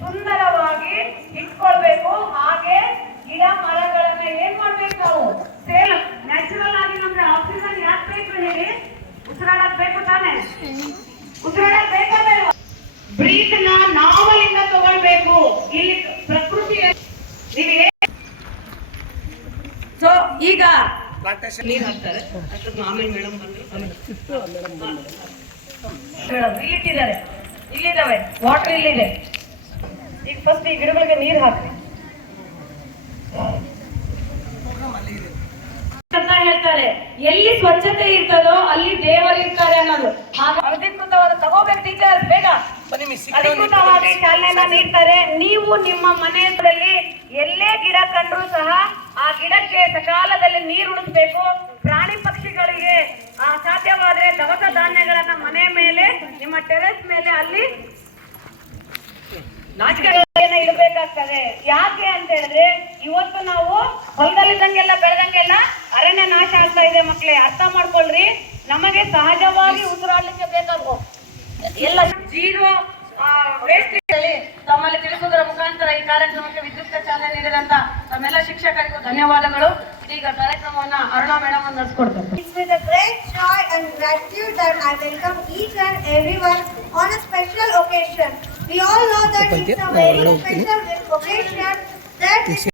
ಸುಂದರವಾಗಿ ಇಟ್ಕೊಳ್ಬೇಕು. ಹಾಗೆ ಗಿಡ ಮರಗಳನ್ನ ಏನ್ ಮಾಡ್ಬೇಕು ನಾವು ಸೇಲ್ ನ್ಯಾಚುರಲ್ ಆಗಿ ನಮ್ಗೆ ಆಕ್ಸಿಜನ್ ಯಾಕೆ ಬೇಕು ಹೇಳಿ? ಉಸಿರಾಡಕ್ ಬೇಕು ತಾನೆ? ಉಸಿರಾಡಕ್ ಬೇಕಾ ಬೇಡ? ಬ್ರೀತ್ ನ ನಾವಲಿಂದ ತಗೊಳ್ಬೇಕು. ಇಲ್ಲಿ ಪ್ರಕೃತಿ ಸೊ ಈಗ ನೀರ್ ಹಾಕ್ತಾರೆ. ಅಷ್ಟೊತ್ತು ಆಮೇಲೆ ಮೇಡಮ್ ಬಂದ್ರು. ಮೇಡಮ್ ಇಲ್ಲಿಟ್ಟಿದ್ದಾರೆ, ಇಲ್ಲಿದ್ದಾವೆ ವಾಟರ್ ಇಲ್ಲಿದೆ. ಈಗ ಫಸ್ಟ್ ಈ ಗಿಡಗಳಿಗೆ ನೀರ್ ಹಾಕ್ರಿ ಅಂತ ಹೇಳ್ತಾರೆ. ಎಲ್ಲಿ ಸ್ವಚ್ಛತೆ ಇರ್ತದೋ ಅಲ್ಲಿ ದೇವರಿರ್ತಾರೆ ಅನ್ನೋದು. ಹಾಗ ಅಧಿಕೃತವಾದ ತಗೋಬೇಕು ಟೀಚರ್ ಬೇಗ. ಅಧಿಕೃತವಾಗಿ ಚಾಲನೆಯನ್ನ ನೀಡ್ತಾರೆ. ನೀವು ನಿಮ್ಮ ಮನೆಯಲ್ಲಿ ಎಲ್ಲೇ ಗಿಡ ಕಂಡ್ರು ಸಹ ಆ ಗಿಡಕ್ಕೆ ಸಕಾಲದಲ್ಲಿ ನೀರು ಉಣಿಸ್ಬೇಕು. ಪ್ರಾಣಿ ಪಕ್ಷಿಗಳಿಗೆ ಸಾಧ್ಯವಾದ್ರೆ ದವಸ ಧಾನ್ಯಗಳನ್ನ ಮನೆ ಮೇಲೆ, ನಿಮ್ಮ ಟೆರೆಸ್ ಮೇಲೆ ಅಲ್ಲಿ ನಾಚಿಕೆಗಳನ್ನ ಇಡಬೇಕಾಗ್ತದೆ. ಯಾಕೆ ಅಂತ ಹೇಳಿದ್ರೆ ಇವತ್ತು ನಾವು ಹೊಲದಲ್ಲಿದ್ದಂಗೆಲ್ಲ ಬೆಳೆದಂಗೆಲ್ಲ ಅರಣ್ಯ ನಾಶ ಆಗ್ತಾ ಇದೆ. ಮಕ್ಕಳೇ ಅರ್ಥ ಮಾಡ್ಕೊಳ್ರಿ. ನಮಗೆ ಸಹಜವಾಗಿ ಉಸಿರಾಡ್ಲಿಕ್ಕೆ ಬೇಕಾಗೋ ಎಲ್ಲ ಜೀರೋ ವೇಸ್ಟ್ ತಮ್ಮಲ್ಲಿ ತಿಳಿಸುವುದರ ಮುಖಾಂತರ ಈ ಕಾರ್ಯಕ್ರಮಕ್ಕೆ ವಿದ್ಯುಕ್ತ ಚಾಲನೆ ನೀಡಿದಂತ ತಮ್ಮೆಲ್ಲ ಶಿಕ್ಷಕರಿಗೂ ಧನ್ಯವಾದಗಳು. ಈಗ ಕಾರ್ಯಕ್ರಮವನ್ನ ಅರುಣಾ ಮೇಡಮ್ ನಡೆಸ್ಕೊಡ್ತಾರೆ. It's with a great joy and gratitude that I welcome each and everyone on a special occasion. We all know that it's a very special occasion that